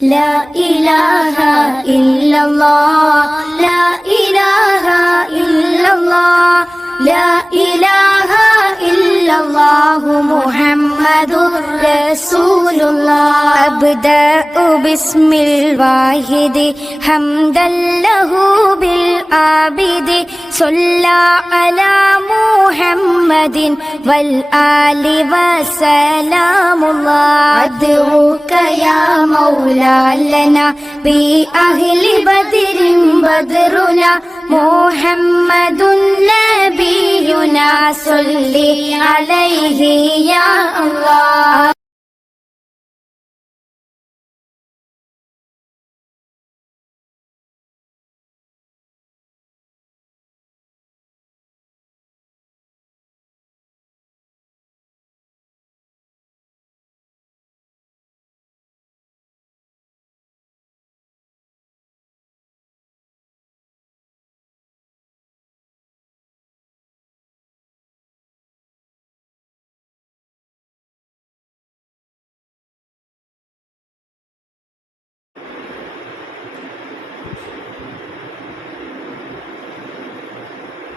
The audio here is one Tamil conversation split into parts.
لا إله إلا الله لا إله إلا الله لا إله إلا الله محمد رسول الله أبدأ باسم الواحد حمدا له بالعابد صلى على محمد والآل وسلام الله أدعوك يا مولا لنا بأهل بدر بدرنا محمد نبينا صل عليه يا الله.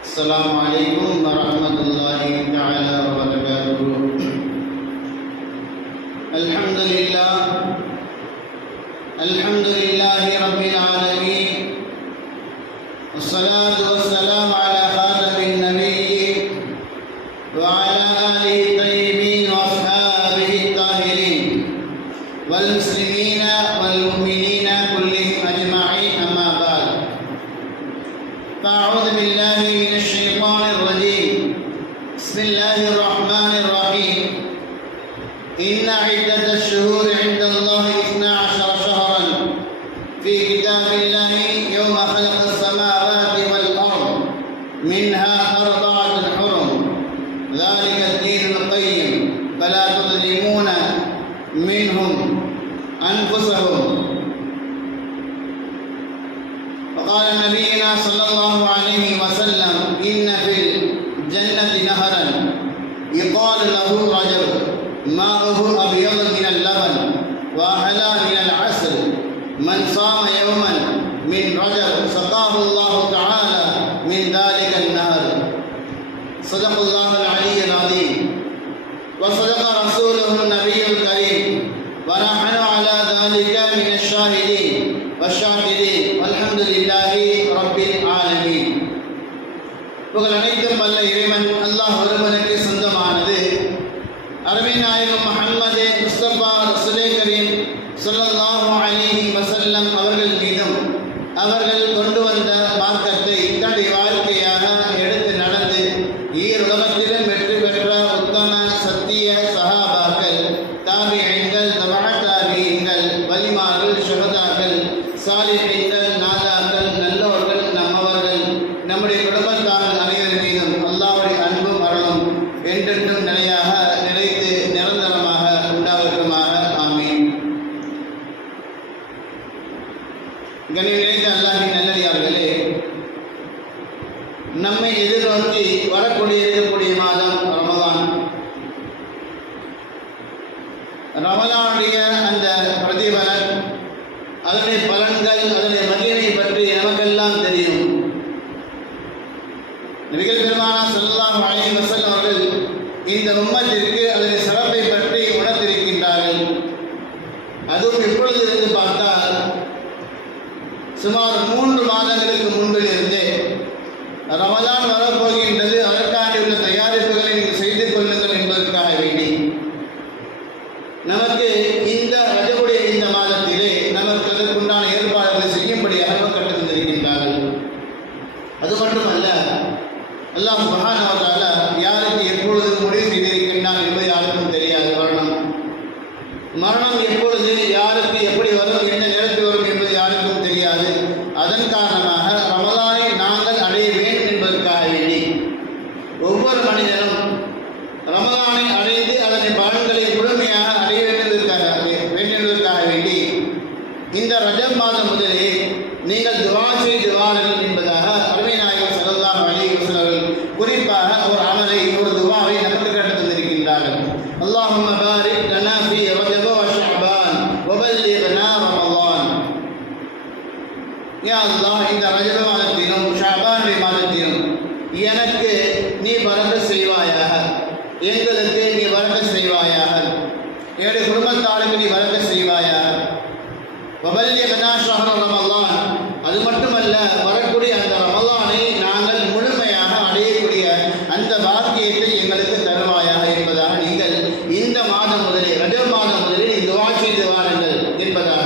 السلام عليكم ورحمة الله تعالى وبركاته. الحمد لله رب العالمين، والصلاة والسلام على خاتم النبيين وعلى آله الطيبين وأصحابه الطاهرين والمسلمين والمؤمنين كلهم أجمعين، أما بعد، فأعوذ بالله من الشيطان الرجيم. بسم الله الرحمن الرحيم. إن عدة الشهور عند الله 12 شهرا في كتاب الله يوم خلق السماوات والأرض منها 4 حرم ذلك الدين القيم فلا تظلمون منهم أنفسهم. وقال نبينا صلى الله عليه وسلم: إن في الجنة نهرا يقال له رجب ماؤه أبيض من اللبن وأحلى من العسل، من صام يوما من رجب سقاه الله تعالى من ذلك النهر. صدق الله العلي العظيم وصدق رسوله النبي الكريم، ونحن على ذلك من الشاهدين والشاكرين والحمد لله رب العالمين. புகழ் அனைத்தும் வல்ல இறைவன் அல்லாஹ் ஒருவனுக்கு சொந்தமானது. அருமை நாயகம் முஹம்மது முஸ்தபா ரசூலே கரீம் ஸல்லல்லாஹு அலைஹி வஸல்லம் அவர்கள் மீதும் அவர்கள் கொண்டு வந்த மார்க்கத்தை தன்னுடைய வாழ்க்கையாக எடுத்து நடந்து ஈருலகத்திலும் வெற்றி பெற்ற உத்தம சத்திய சஹாபாக்கள், தாபிஈன்கள், தபஅ தாபிஈன்கள், வலிமார்கள், ஷுஹதாக்கள், சாலிஹீன்கள், நாதாக்கள், நல்லோர்கள், நம்மவர்கள், நம்முடைய குடும்பத்தார்கள் அனைவரின் மீதும் அல்லாஹ்வுடைய அன்பும் அருளும் என்றென்றும் நிலையாக நிலைத்து நிரந்தரமாக உண்டாவட்டுமாக. ஆமீன். கண்ணியம் நிறைந்த அல்லாஹ்வின் நல்லடியார்களே, நம்மை எதிர்நோக்கி இருக்கக்கூடிய மாதம் ரமலான். ரமலானுடைய அந்த பிரதிபலன், அதனுடைய பலன்கள், அதனுடைய மகிமை பற்றி நமக்கெல்லாம் தெரியும். நபிகள் பெருமானார் ஸல்லல்லாஹு அலைஹி வஸல்லம் அவர்கள் இந்த உம்மத்திற்கு அதனுடைய சிறப்பை பற்றி உணர்த்திருக்கின்றார்கள். அதுவும் எப்பொழுது இருந்து பார்த்தால் சுமார் 3 மாதங்களுக்கு முன்பிலிருந்தே ரமலான் வரப்போகின்றது, அதற்காக உள்ள தயாரிப்புகளை நீங்கள் செய்து கொள்ளுங்கள் என்பதற்காக வேண்டி நமக்கு இந்த ரஜபுடைய இந்த மாதத்திலே நமக்கு அதற்குண்டான ஏற்பாடுகளை செய்யும்படியாக கற்றுத் தந்திருக்கின்றார்கள். அது மட்டுமல்ல, அல்லாஹ் சுப்ஹானஹு வ தஆலா யாருக்கு எப்பொழுது முடிவு செய்திருக்கின்றான் என்பது யாருக்கும் தெரியாது. மரணம் எப்பொழுது யாருக்கு எப்படி வரும், என்ன நேரத்தில் வரும் என்பது யாருக்கும் தெரியாது. அதன் காரணமாக ரமலானை நாங்கள் அடைய வேண்டும் என்பதற்காக வேண்டி ஒவ்வொரு மனிதனும் ரமலானை அடைந்து அதனை பலன்களை முழுமையாக அடைய வேண்டுவதற்காக வேண்டி இந்த ரஜப் மாதம் முதலே நீங்கள் துஆ செய்து வாருங்கள் என்பதாக அருமை நாயகம் ஸல்லல்லாஹு அலைஹி வஸல்லம் குறிப்பாக ஒரு அமலை, ஒரு துஆவை நமக்கு கற்றுத் தந்திருக்கின்றார்கள். அல்லாஹும்ம பாரிக் லனா ஃபீ ரஜப வ ஷஅபான் வபல்லிக்னா ரமலான். அல்லாஹ் இந்த ரஜப மாதத்திலும் ஷஅபானுடைய மாதத்திலும் எனக்கு நீ பரக்கத் செய்வாயாக, எங்களுக்கு நீ பரக்கத் செய்வாயாக, என்னுடைய குடும்பத்தாருக்கு நீ பரக்கத் செய்வாயாக. வபல்லிக்னா ஷஹ்ர ரமலான், அது மட்டுமல்ல வரக்கூடிய அந்த ரமலானை நாங்கள் முழுமையாக அடையக்கூடிய அந்த பாக்கியத்தை எங்களுக்கு தருவாயாக என்பதாக நீங்கள் இந்த மாதம் முதலே ரஜப் மாதம் முதலே துஆ செய்து வாருங்கள் என்பதாக.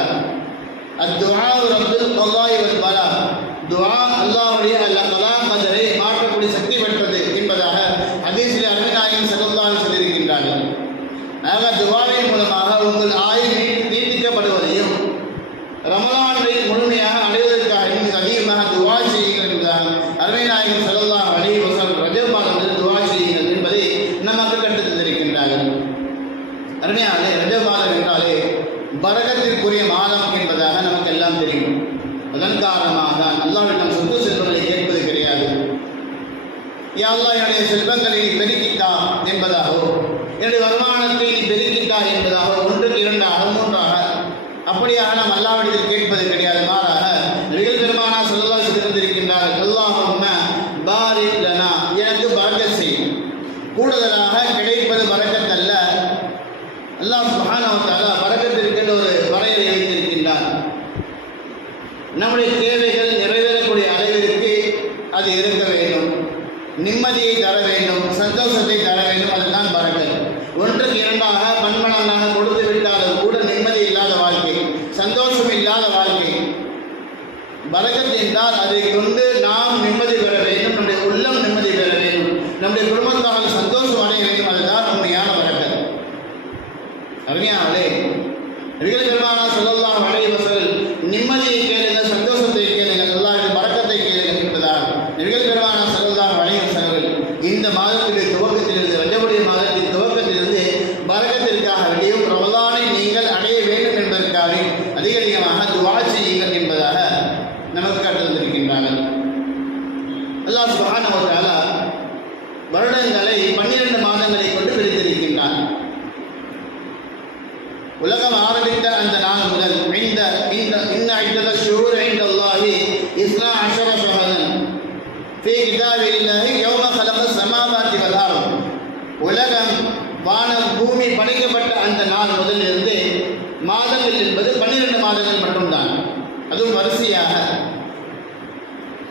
அத்துஆ ரப்புல் கல்லாஹி வல் பலா, துஆ அல்லாஹ்வுடைய கலா கதரை மாற்றக்கூடிய சக்தி பெற்றது என்பதாக ஹதீஸில் அருமை நாயகம் ஸல்லல்லாஹு அலைஹி வஸல்லம் சொல்லியிருக்கின்றார்கள். ஆக துஆவின் மூலமாக உங்கள் ஆயுள் நீட்டிக்கப்படுவதையும் ரமலானை முழுமையாக அடைவதற்காக நீங்கள் அதிகமாக துஆ செய்யுங்கள் என்பதாக அருமை நாயகம் ஸல்லல்லாஹு அலைஹி வஸல்லம் ரஜப் மாதத்தில் துஆ செய்யுங்கள் என்பதை நமக்கு கற்றுத் தந்திருக்கின்றார்கள். அருமையானே, ரஜப் மாதம் என்றாலே பரக்கத்திற்குரிய மாதம் என்பதாக நமக்கு எல்லாம் தெரியும். அதன் காரணமாக தான் அல்லாஹ்விடம் சொத்து செல்வங்களை கேட்பது கிடையாது. யா அல்லாஹ், என்னுடைய செல்வங்களை நீ பெருக்கித்தா என்பதாகவோ, என்னுடைய வருமானத்தை நீ பெருக்கித்தா என்பதாக ஒன்றுக்கு இரண்டாக மூன்றாக அப்படியாக நாம் அல்லாஹ்விடத்தில் கேட்பது கிடையாது. மாறாக நபிகள் பெருமானார் ஸல்லல்லாஹு அலைஹி வஸல்லம் இருக்கின்றார்கள், அல்லாஹும்ம பாரிக் லனா, எனக்கு பரக்கத் செய். கூடுதலாக கிடைப்பது பரக்கத் அல்ல, அல்லாஹ் சுப்ஹானஹு வ தஆலா பரக்கத்திற்கு ஒரு வரையறை வைத்திருக்கின்றார். நம்முடைய தேவைகள் நிறைவேறக்கூடிய அளவிற்கு அது இருக்க வேண்டும், நிம்மதியை தர வேண்டும், சந்தோஷத்தை தர வேண்டும், அதுதான் பரக்கத். ஒன்றுக்கு இரண்டாக பன்மடங்காக கொடுத்து விட்டாலும் கூட நிம்மதி இல்லாத வாழ்க்கை, சந்தோஷம் இல்லாத வாழ்க்கை. பரக்கத் என்றால் அதை கொண்டு நாம் நிம்மதி பெற வேண்டும், நம்முடைய உள்ளம் நிம்மதி பெற வேண்டும், நம்முடைய குடும்பத்தால் சந்தோஷம் அடைய வேண்டும், அதுதான் உண்மையான பரக்கத். அருமையானே, நபிகள் பெருமானார் ஸல்லல்லாஹு அலைஹி வஸல்லம் நிம்மதியை கேளுங்கள், சந்தோஷத்தை கேளுங்கள், அல்லாஹ்வின் பரக்கத்தை கேளுங்கள் என்பதால் நபிகள் பெருமானார் ஸல்லல்லாஹு அலைஹி வஸல்லம் இந்த மாதத்துடைய துவக்கத்திலிருந்து, ரஜபுடைய மாதத்தின் துவக்கத்திலிருந்து பரக்கத்திற்காக வேண்டியும் ரமலானை நீங்கள் அடைய வேண்டும் என்பதற்காக அதிக அதிகமாக துஆ செய்யுங்கள் என்பதாக நமக்கு கற்றுத் தந்திருக்கின்றார்கள். அல்லாஹ் சுப்ஹானஹு வ தஆலா வருடங்களை 12 மாதங்களை கொண்டு பிரித்திருக்கின்றான். உலகம் ஆரம்பித்த அந்த நாள் முதல் இன்ன இத்தத ஷுஹூர் இன்தல்லாஹி 12 ஷஹரன் ஃபீ கிதாபில்லாஹி யௌம ഖலக ஸமாவாதி வல் அர்த். உலகம், வானம், பூமி படைக்கப்பட்ட அந்த நாள் முதலிலிருந்து மாதங்கள் என்பது 12 மாதங்கள் மட்டும்தான். அதுவும் வரிசையாக.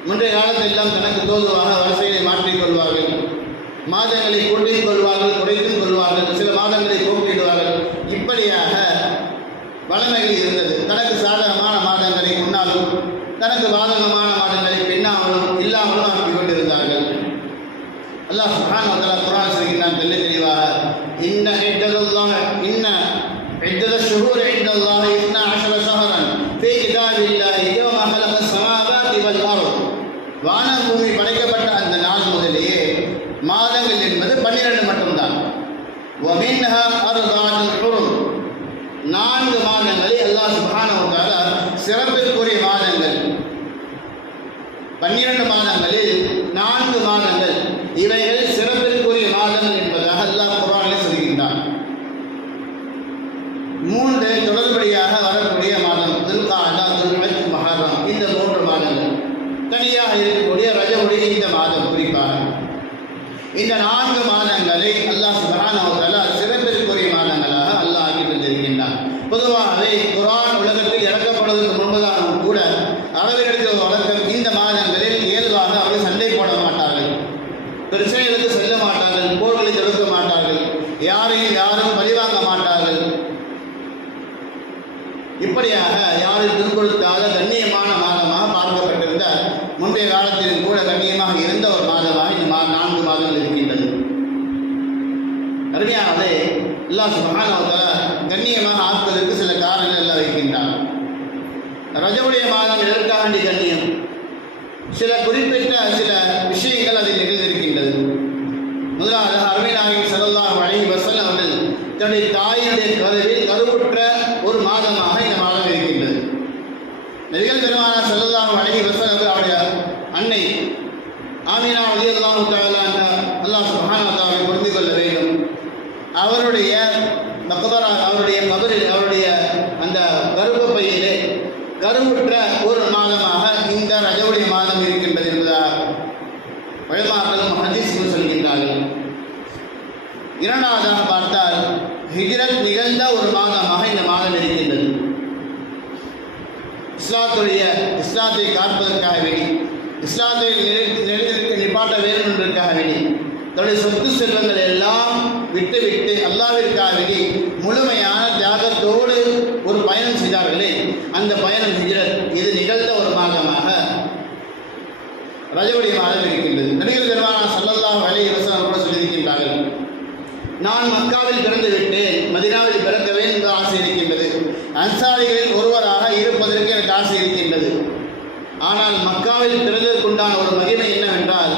முன்றைய காலத்தெல்லாம் தனக்கு தோதுவாக வரிசையை மாற்றிக் கொள்வார்கள், மாதங்களை கூட்டிக் கொள்வார்கள், குறைத்துக் கொள்வார்கள், சில மாதங்களை போக்கிடுவார்கள். இப்படியாக வளமைகள் இருந்தது. தனக்கு சாதகமான மாதங்களை முன்னாலும் தனக்கு பாதகமான மாதங்களை பின்னாமலும் இல்லாமலும் ஆக்கிக் கொண்டிருந்தார்கள். அல்லாஹ் சுப்ஹானஹு வ தஆலா குர்ஆன் சொல்கிறான் தெல்ல தெளிவாக, இன்ன இத்தத ஷுஹூர் இன்தல்லாஹி 12 ஷஹரன் ஃபீ கிதாபில்லாஹி யௌம ഖலக ஸமாவாதி வல் அர்த். வானம் பூமி படைக்கப்பட்ட அந்த நாள் முதலேயே மாதங்கள் என்பது 12 மட்டும்தான். வமின்ஹா அர்பாஅத்துல் ஹுரும், 4 மாதங்களை அல்லாஹ் சுப்ஹானஹு வ தஆலா சிறப்பிற்குரிய மாதங்கள். 12 மாதங்களில் 4 மாதங்கள் இவைகள் சிறப்பிற்குரிய மாதங்கள் என்பதாக அல்லாஹ் குர்ஆனில் சொல்கின்றான். 3 தொடர்படியாக வரக்கூடிய மாதம் துல்காஅதா, துல்ஹஜ், முஹர்ரம், இந்த 3 மாதங்கள். தனியாக இருக்கக்கூடிய ரஜபுடைய இந்த மாதம் குறிப்பாக இந்த 4 மாதங்களை அல்லாஹ் சுப்ஹானஹு வ தஆலா சிறப்பிற்குரிய மாதங்களாக அல்லாஹ் ஆக்கி தந்திருக்கின்றான். பொதுவாகவே குர்ஆன் உலகத்தில் இறக்கப்படுவதற்கு முன்பதாகவும் கூட அரபிகளுக்கு ஒரு வழக்கம், இந்த மாதங்களில் இயல்பாக அவர்கள் சண்டை போட மாட்டார்கள், பிரச்சனைகளுக்கு செல்ல மாட்டார்கள், போர்களை தடுக்க மாட்டார்கள், யாரையும் யாரும் பழிவாங்க மாட்டார்கள். இப்படியாக யாரும் துன்புறுத்தாத கண்ணியமான மாதமாக பார்க்கப்பட்டிருந்த முந்தைய காலத்திலும் கூட கண்ணியமாக இருந்த ஒரு மாதமாக இந்த 4 மாதங்கள் இருக்கின்றது. அருமையானதே, அல்லாஹ் சுப்ஹானஹு வ தஆலா கண்ணியமாக ஆக்குவதற்கு சில காரணங்கள் எல்லாம் வைக்கின்றார். ரஜபுடைய மாதம் எதற்காண்டி கண்ணியம்? சில குறிப்பிட்ட சில விஷயங்கள் அதில் நிகழ்ந்திருக்கின்றது. முதலாவதாக அருமை நாயகம் ஸல்லல்லாஹு அலைஹி வஸல்லம் அவர்கள் தன்னுடைய தாயினுடைய கருவில் கருவுற்ற ஒரு மாதமாக இந்த மாதம் இருக்கின்றது. நபிகள் பெருமானார் ஸல்லல்லாஹு அலைஹி வஸல்லம் அவருடைய அன்னை ஆமினா ரலியல்லாஹு தஆலா அன்ஹா, அல்லாஹ் சுப்ஹானஹு வ தஆலா புரிந்து கொள்ள வேண்டும், அவருடைய மக்பரா, அவருடைய கபரில், அவருடைய அந்த கர்ப்பப்பையிலே கருவுற்ற ஒரு மாதம் மாதமாக இந்த ரஜவுடைய மாதம் இருக்கின்றது என்பதாக உலமாக்களும் ஹதீஸும் சொல்கின்றார்கள். இரண்டாவதாக பார்த்தால் ஹிஜ்ரத் நிகழ்ந்த ஒரு மாதமாக இந்த மாதம் இருக்கின்றது. இஸ்லாத்தை காப்பதற்காக வேண்டி, இஸ்லாத்தை நிப்பாட்ட வேண்டும் என்பதற்காக வேண்டி தன்னுடைய சொத்து செல்வங்கள் எல்லாம் விட்டு அல்லாஹ்விற்காக வேண்டி முழுமையான தியாகத்தோடு ஒரு பயணம் செய்தார்களே, அந்த பயணம் ஹிஜ்ரத் இது நிகழ்ந்த ஒரு மாதமாக ரஜவுடைய மாதம் இருக்கின்றது. நபிகள் பெருமானார் ஸல்லல்லாஹு அலைஹி வஸல்லம் கூட சொல்லியிருக்கின்றார்கள், நான் மக்காவில் பிறந்து விட்டேன், மதீனாவில் பிறக்க வேண்டும் என்ற ஆசை இருக்கின்றது. அன்சாரிகளில் ஒருவராக இருப்பதற்கு எனக்கு ஆசை இருக்கின்றது. ஆனால் மக்காவில் பிறந்ததற்குண்டான ஒரு மகிமை என்னவென்றால்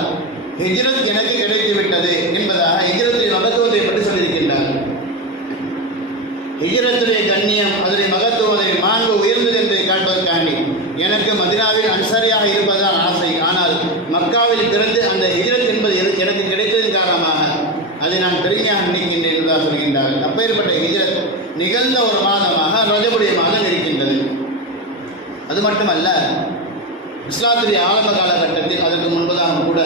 ஹிஜ்ரத் எனக்கு கிடைத்து விட்டது என்பதாக ஹிஜ்ரத்தின் மகத்துவத்தை பற்றி சொல்லியிருக்கின்றார். ஹிஜ்ரத்துடைய கண்ணியம், அதனுடைய மகத்துவத்தை மாண்பு உயர்ந்தது என்பதை காட்டுவதற்காண்டி எனக்கு மதீனாவில் அன்சாரியாக இருப்பதுதான் ஆசை. ஆனால் மக்காவில் பிறந்து அந்த ஹிஜ்ரத் என்பது எனக்கு கிடைத்ததன் காரணமாக அதை நான் பெருமையாக நினைக்கின்றேன் என்பதாக சொல்கின்றார்கள். அப்பேற்பட்ட ஹிஜ்ரத் நிகழ்ந்த ஒரு மாதமாக ரஜபுடைய மாதம் இருக்கின்றது. அது மட்டுமல்ல, இஸ்லாத்துடைய ஆரம்ப காலகட்டத்தில் அதற்கு முன்பதாக கூட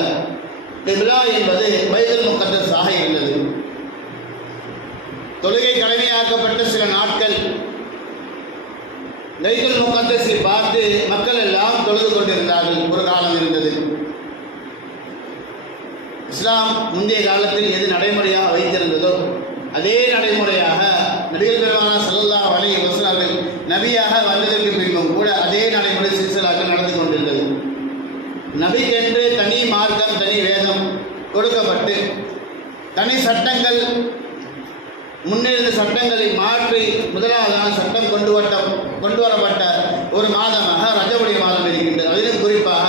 கிப்லா என்பது பைத்துல் முகத்தஸாக இருந்தது. தொழுகை கடமையாக்கப்பட்ட சில நாட்கள் பைத்துல் முகத்தஸை பார்த்து மக்கள் எல்லாம் தொழுது கொண்டிருந்தார்கள். ஒரு காலம் இருந்தது. இஸ்லாம் முந்தைய காலத்தில் எது நடைமுறையாக வைத்திருந்ததோ அதே நடைமுறையாக நபிகள் பெருமானார் ஸல்லல்லாஹு அலைஹி வஸல்லம் அவர்கள் நபியாக வந்ததற்கு பின்பும் கூட அதே நடைமுறை சில்சிலாக்கள் நடந்து கொண்டிருந்தது. நபிக்கென்று தனி மார்க்கம், தனி வேதம் கொடுக்கப்பட்டு தனி சட்டங்கள், முன்னிருந்த சட்டங்களை மாற்றி முதலாவதான சட்டம் கொண்டு வரப்பட்ட ஒரு மாதமாக ரஜபுடைய மாதம் இருக்கின்றது. அதிலும் குறிப்பாக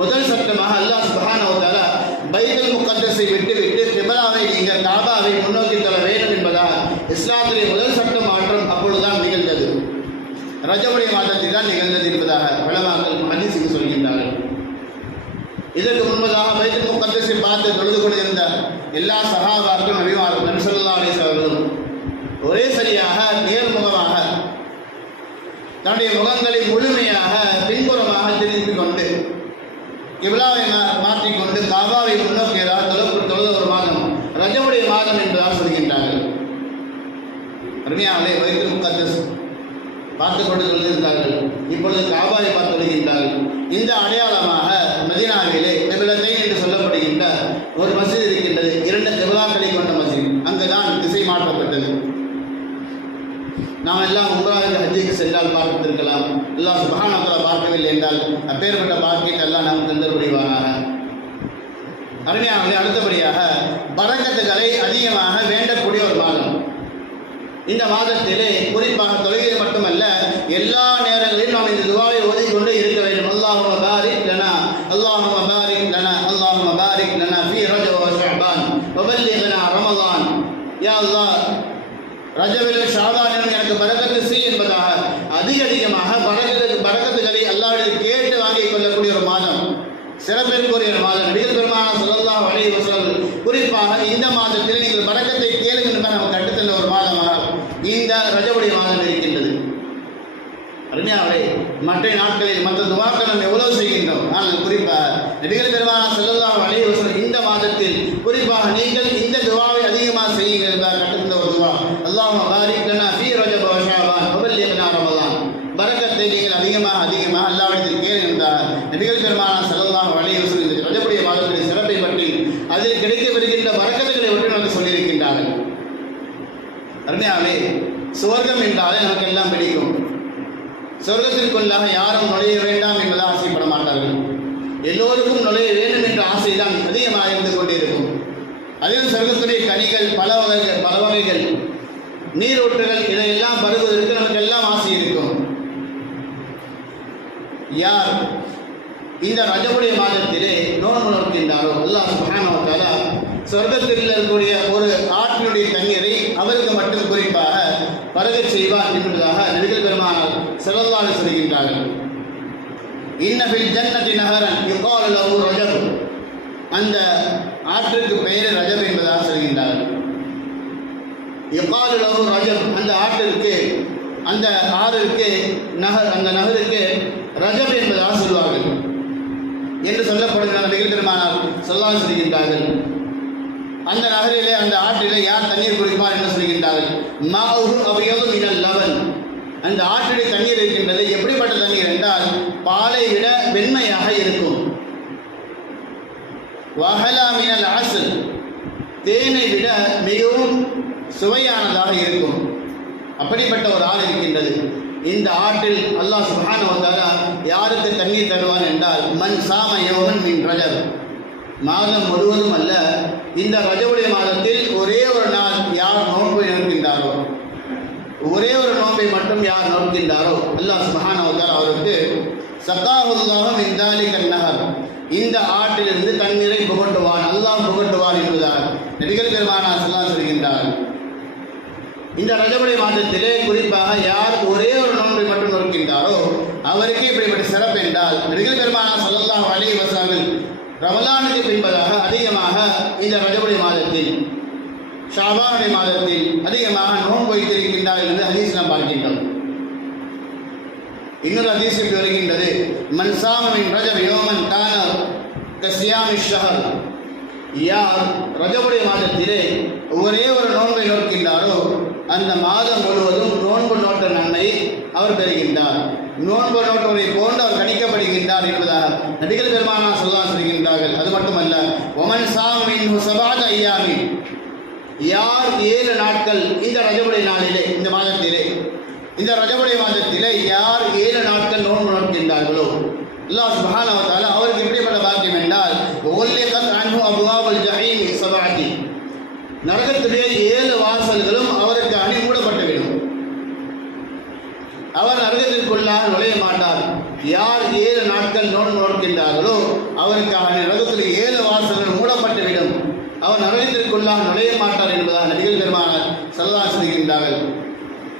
முதல் சட்டமாக அல்லாஹ் சுப்ஹானஹு வ தஆலா பைத்துல் முகத்தஸை விட்டுவிட்டு கிப்லாவை நீங்கள் காபாவை முன்னோக்கி தர வேண்டும் என்பதாக இஸ்லாத்திலே முதல் சட்ட மாற்றம் அப்பொழுதுதான் நிகழ்ந்தது. ரஜபுடைய மாதத்தில் தான் நிகழ்ந்தது என்பதாக உலமாக்கள் ஹதீஸுக்கு சொல்கின்றார்கள். இதற்கு முன்பதாக பைத்துல் முகத்தஸை பார்த்து தொழுது கொண்டிருந்த எல்லா சஹாபாக்களும் நபிமார்களும் நபி ஸல்லல்லாஹு அலைஹி வஸல்லம் ஒரே சரியாக நேர்முகமாக தன்னுடைய முகங்களை முழுமையாக பின்புறமாக திருப்பிக் கொண்டு கிப்லாவை மாற்றிக்கொண்டு காபாவை முன்னோக்கியதாக தொழுத ஒரு மாதம் ரஜபுடைய மாதம் என்பதாக சொல்கின்றார்கள். அருமையாகவே பைத்துல் முகத்தஸ் பார்த்து கொண்டு கொண்டிருந்தார்கள். இப்பொழுது காபாவை பார்த்து வருகின்றார்கள். இந்த அடையாளமாக மதீனாவிலே கிப்லத்தை என்று சொல்லப்படுகின்ற ஒரு மஸ்ஜித் இருக்கின்றது. 2 கிப்லாக்களை கொண்ட மஸ்ஜித். அங்குதான் திசை மாற்றப்பட்டது. நாம் எல்லாம் உம்ராவுக்கு ஹஜ்ஜுக்கு சென்றால் பார்த்திருக்கலாம். அல்லாஹ் சுப்ஹானஹு வ தஆலா பார்க்கவில்லை என்றால் அப்பேற்பட்ட பாக்கியத்தை எல்லாம் நாம் தந்து புரிவானாக. அருமையானவர்களே, அடுத்தபடியாக பரக்கத்துகளை அதிகமாக வேண்டக்கூடிய ஒரு மாதம். இந்த மாதத்திலே குறிப்பாக தொழுகை மட்டுமல்ல, எல்லா நேரங்களிலும் நாம் இந்த துஆவை ஓதிக்கொண்டே இருக்க வேண்டும். அல்லாஹும்ம பாரிக் லனா, அல்லாஹும்ம பாரிக் லனா, அல்லாஹும்ம பாரிக் லனா ஃபீ ரஜப் வ ஷஅபான் வ பல்லிக்னா ரமலான். யா அல்லாஹ், ரஜபிலும் ஷாபானிலும் எனக்கு பரக்கத்து செய் என்பதாக அதிகமாக பரக்கத்துகளை அல்லாஹ்விடம் கேட்டு வாங்கிக் கொள்ளக்கூடிய ஒரு மாதம், சிறப்பிற்குரிய ஒரு மாதம். நபிகள் பெருமானார் ஸல்லல்லாஹு அலைஹி வஸல்லம் குறிப்பாக இந்த மாதத்தில் நீங்கள் பரக்கத்தை கேளுங்கள் என்பதை நமக்கு கற்றுத்தந்த ஒரு மாதமாக இந்த ரஜபுடைய மாதம் இருக்கின்றது. அருமையாகவே மற்ற நாட்களில் மற்ற துஆக்கள் நாம் எவ்வளவு செய்கின்றோம். ஆனால் குறிப்பாக நபிகள் பெருமானார் ஸல்லல்லாஹு அலைஹி வஸல்லம் இந்த மாதத்தில் குறிப்பாக நீங்கள் இந்த துஆவை அதிகமாக செய்யுங்கள் என்பதாக கற்றுத்தந்த ஒரு துஆ, அல்லாஹும்ம பாரிக் லனா ஃபீ ரஜப் வ ஷஅபான் வ பல்லிக்னா ரமலான். பரக்கத்தை நீங்கள் அதிகமாக அல்லாஹ்விடத்தில் கேளுங்கள் என்றார் நபிகள் பெருமானார் ஸல்லல்லாஹு அலைஹி வஸல்லம். இந்த ரஜபுடைய மாதத்தின் சிறப்பை பற்றி அதில் கிடைக்கவிருக்கின்ற பரக்கத்துகளை பற்றி நமக்கு சொல்லியிருக்கின்றார்கள். அருமையாகவே சுவர்க்கம் என்றாலே நமக்கு எல்லாம் பிடிக்கும். சொர்க்கத்திற்குள்ளாக யாரும் நுழைய வேண்டாம் என்பதாக ஆசைப்பட மாட்டார்கள். எல்லோருக்கும் நுழைய வேண்டும் என்ற ஆசை தான் அதிகமாக இருந்து கொண்டிருக்கும். அதில் சொர்க்கத்துடைய கனிகள் பல வகைகள், நீரூற்றுகள், இதையெல்லாம் பருகுவதற்கு நமக்கு எல்லாம் ஆசை இருக்கும். யார் இந்த ரஜபுடைய மாதத்திலே நோன்பு நோக்கின்றாரோ அல்லாஹ் சுப்ஹானஹு வ தஆலா சொர்க்கத்தில் இருக்கக்கூடிய ஒரு ஆற்றினுடைய தண்ணீரை அவருக்கு மட்டும் குறிப்பாக பருகச் செய்வார் என்பதாக நபிகள் பெருமானார் ஸல்லல்லாஹு அலைஹி சொல்கின்றார்கள். இன்ன ஃபில் ஜன்னதி நஹரன் யுகாலு லஹு ரஜப். அந்த ஆற்றுக்கு பெயர் ரஜப் என்பதாக சொல்கின்றார்கள். யுகாலு லஹு ரஜப். அந்த ஆற்றிற்கு அந்த ஆறுக்கு அந்த நகருக்கு ரஜப் என்பதாக சொல்வார்கள் என்று சொல்லப்படுகிற நபிகள் பெருமானார் ஸல்லல்லாஹு சொல்கின்றார்கள். அந்த நகரிலே அந்த ஆற்றிலே யார் தண்ணீர் குடிப்பார் என்று சொல்கின்றார்கள். மாஉஹு அபியது மினல் லபன், அந்த ஆற்றிலே தண்ணீர் இருக்கின்றது. எப்படிப்பட்ட தண்ணீர் என்றால் பாலை விட வெண்மையாக இருக்கும். வஹலா மினல் அஸ்ல், தேனை விட மிகவும் சுவையானதாக இருக்கும். அப்படிப்பட்ட ஒரு ஆறு இருக்கின்றது. இந்த ஆற்றில் அல்லாஹ் சுப்ஹானஹு வ தஆலா யாருக்கு தண்ணீர் தருவான் என்றால் மன் சாம யௌமன் மின் ரஜப், மாதம் முழுவதும் அல்ல, இந்த ரஜபுடைய மாதத்தில் ஒரே ஒரு நாள் யார் நோன்பை நோக்கின்றாரோ, ஒரே ஒரு நோன்பை மட்டும் யார் நோக்கின்றாரோ அல்லாஹ் சுப்ஹானஹு வ தஆலா அவருக்கு சகாஹுல்லாஹு மின் தாலிகன் நஹர், இந்த ஆற்றிலிருந்து தண்ணீரை புகட்டுவான், அல்லாஹ் புகட்டுவான் என்பதாக நபிகள் பெருமானார் ஸல்லல்லாஹு சொல்கின்றார்கள். இந்த ரஜபுடைய மாதத்திலே குறிப்பாக யார் ஒரே ஒரு நோன்பை மட்டும் நோக்கின்றாரோ அவருக்கே இப்படிப்பட்ட சிறப்பு என்றால் நபிகள் பெருமானார் ஸல்லல்லாஹு அலைஹி வஸல்லம் ரமலானுக்கு பின்பதாக அதிகமாக இந்த ரஜபுடைய மாதத்தில் ஷாபானுடைய மாதத்தில் அதிகமாக நோன்பு வைத்திருக்கின்றார் என்று ஹதீஸ் நாம் பார்க்கின்றோம். இன்னொரு ஹதீஸ் இப்படி வருகின்றது, மன் சாம மின் ரஜப் யௌமன் கான கஸியாமி ஷஹர், யார் ரஜபுடைய மாதத்திலே ஒரே ஒரு நோன்பை நோக்கின்றாரோ அந்த மாதம் முழுவதும் நோன்பு நோட்ட நன்மை அவர் பெறுகின்றார், நோன்பு நோட்டவரை போன்று அவர் கணிக்கப்படுகின்றார் என்பதாக நபிகள் பெருமானார் ஸல்லல்லாஹு சொல்கின்றார்கள். அது மட்டுமல்ல, ஒமன் சாம மின்ஹு ஸபஅத அய்யாமின், யார் 7 நாட்கள் இந்த ரஜபுடைய நாளிலே, இந்த மாதத்திலே, இந்த ரஜபுடைய மாதத்திலே யார் 7 நாட்கள் நோன்பு நோக்கின்றார்களோ அல்லாஹ் சுப்ஹானஹு வ தஆலா அவருக்கு எப்படிப்பட்ட பாக்கியம் என்றால் உல்லிகத் அன்ஹு அப்வாபுல் ஜஹீம் ஸபஅதி, நரகத்துடைய 7 வாசல்களும் அவருக்கு மூடப்பட்டுவிடும். அவர் நரகத்திற்குள்ளாக நுழைய மாட்டார். யார் 7 நாட்கள் நோன்பு நோக்கின்றார்களோ அவருக்காக நரகத்தில் 7 வாசல்கள் மூடப்பட்டுவிடும், அவர் நரகத்திற்குள்ளாக நுழைய மாட்டார் என்பதாக நபிகள் பெருமானார் ஸல்லல்லாஹு சொல்கின்றார்கள்.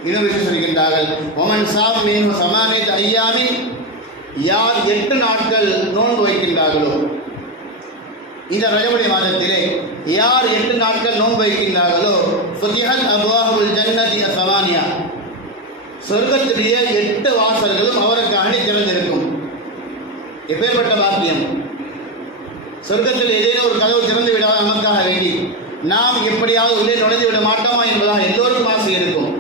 இன்னொரு விஷயம் சொல்கின்றார்கள், ஒமன் சாம மின்ஹு ஸமானியத அய்யாமின், யார் 8 நாட்கள் நோன்பு வைக்கின்றார்களோ இந்த ரஜபுடைய மாதத்திலே யார் 8 நாட்கள் நோன்பு வைக்கின்றார்களோ ஃபுதிஹத் அப்வாபுல் ஜன்னதி ஸமானியா, சொர்க்கத்துடைய 8 வாசல்களும் அவருக்காக திறந்திருக்கும். எப்பேற்பட்ட பாக்கியம்! சொர்க்கத்தில் ஏதேனும் ஒரு கதவு திறந்து விடாத நமக்காக வேண்டி நாம் எப்படியாவது உள்ளே நுழைந்து விட மாட்டோமா என்பதாக எல்லோருக்கும் ஆசை இருக்கும்.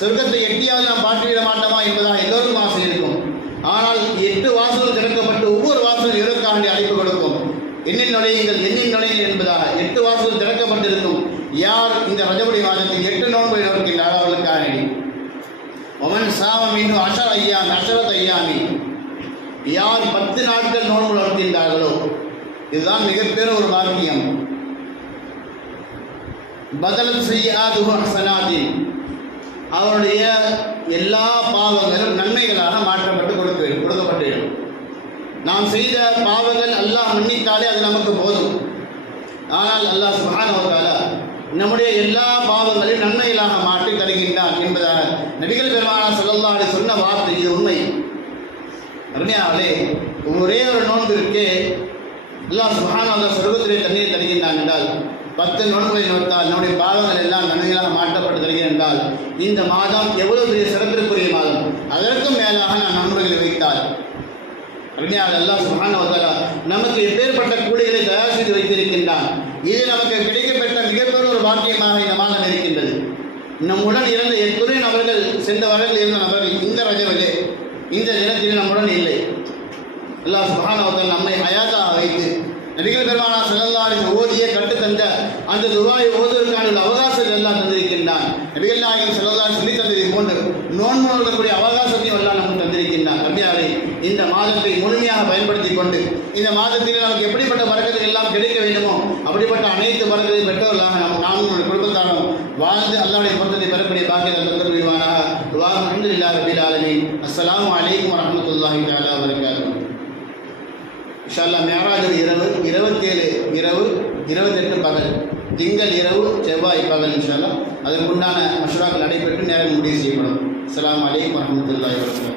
சொர்க்கத்தை எட்டியாவது நாம் பார்த்துவிட மாட்டோமா என்பதாக எல்லோருக்கும் ஆசை இருக்கும். ஆனால் 8 வாசல்கள் திறக்கப்பட்டு ஒவ்வொரு வாசலும் இவருக்காக அழைப்பு கொடுக்கும். எண்ணில் நுழையுங்கள், எண்ணில் நுழையுங்கள் என்பதாக 8 வாசல் திறக்கப்பட்டிருக்கும். யார் இந்த ரஜபுடைய மாதத்தில் 8 நோன்பை நோக்கின்றார் அவர்களுக்காக வேண்டி. ஒமன் சாம மின்ஹு அஷர அய்யாமி அஷரத் அய்யாமி, யார் 10 நாட்கள் நோன்பு நோக்கின்றார்களோ, இதுதான் மிகப்பெரிய ஒரு பாக்கியம். பதலத் ஸய்யிஆதுஹு ஹஸனாத்தின், அவருடைய எல்லா பாவங்களும் நன்மைகளாக மாற்றப்பட்டு கொடுக்கப்பட்டிருக்கும். நாம் செய்த பாவங்கள் அல்லாஹ் மன்னித்தாலே அது நமக்கு போதும். ஆனால் அல்லாஹ் சுப்ஹானஹு வ தஆலா நம்முடைய எல்லா பாவங்களையும் நன்மைகளாக மாற்றி தருகின்றான் என்பதாக நபிகள் பெருமானார் ஸல்லல்லாஹு அலைஹி சொன்ன வார்த்தை இது உண்மை. அருமையானவர்களே, ஒரே ஒரு நோன்பிற்கே அல்லாஹ் சுப்ஹானஹு வ தஆலா சொர்க்கத்திலே தண்ணீர் தருகின்றான் என்றால் 10 நோன்பை நோத்தால் நம்முடைய பாவங்கள் எல்லாம் நன்மைகளாக மாற்றப்பட்டு தருகிறேன் என்றால் இந்த மாதம் எவ்வளவு பெரிய சிறப்பிற்குரிய மாதம். அதற்கும் மேலாக நான் நன்மைகளை வைத்தால் அருமையாக அல்லாஹ் சுப்ஹானஹு வ தஆலா நமக்கு எப்பேற்பட்ட கூலிகளை தயார் செய்து வைத்திருக்கின்றான். இது நமக்கு கிடைக்கப்பட்ட மிகப்பெரிய ஒரு பாக்கியமாக இந்த மாதம் இருக்கின்றது. நம்முடன் இருந்த எத்தனை நபர்கள் சென்ற வருடங்கள் இருந்த நபர்கள் இந்த ரஜபிலே இந்த தினத்தில் நம்முடன் இல்லை. அல்லாஹ் சுப்ஹானஹு வ தஆலா நம்மை ஹயாத்தாக வைத்து நபிகள் பெருமானார் ஸல்லல்லாஹு அலைஹி வஸல்லம் ஓதிய கற்றுத்தந்த அந்த துஆவை ஓதுவதற்கான அவகாசத்தை எல்லாம் தந்திருக்கின்றான். நபிகள் நாயகம் ஸல்லல்லாஹு அலைஹி சொல்லி தந்ததை போன்று நோன்பு நோக்கக்கூடிய அவகாசத்தையும் எல்லாம் நமக்கு தந்திருக்கின்றான். நபியாரே, இந்த மாதத்தை முழுமையாக பயன்படுத்தி கொண்டு இந்த மாதத்தில் நமக்கு எப்படிப்பட்ட பரக்கத்துகள் எல்லாம் கிடைக்க வேண்டுமோ அப்படிப்பட்ட அனைத்து பரக்கத்தையும் பெற்றவர்களாக நாமும் நம்முடைய குடும்பத்தாரும் வாழ்ந்து அல்லாஹ்வுடைய பொருத்தத்தை பெறக்கூடிய பாக்கியத்தை தந்து புரிவானாக. அல்ஹம்துலில்லாஹி ரப்பில் ஆலமீன். அஸ்ஸலாமு அலைக்கும் வரஹ்மத்துல்லாஹி தஆலா வ பரகாத்துஹு. இன்ஷா அல்லாஹ் மிஅராஜ் இரவு 27 இரவு 28 பகல், திங்கள் இரவு செவ்வாய் பகல் இன்ஷா அல்லாஹ் அதற்குண்டான மஷ்ராக்கள் நடைபெற்று நேரம் முடிவு செய்யப்படும். அஸ்ஸலாமு அலைக்கும் வரஹ்மத்துல்லாஹி வ பரகாத்துஹு.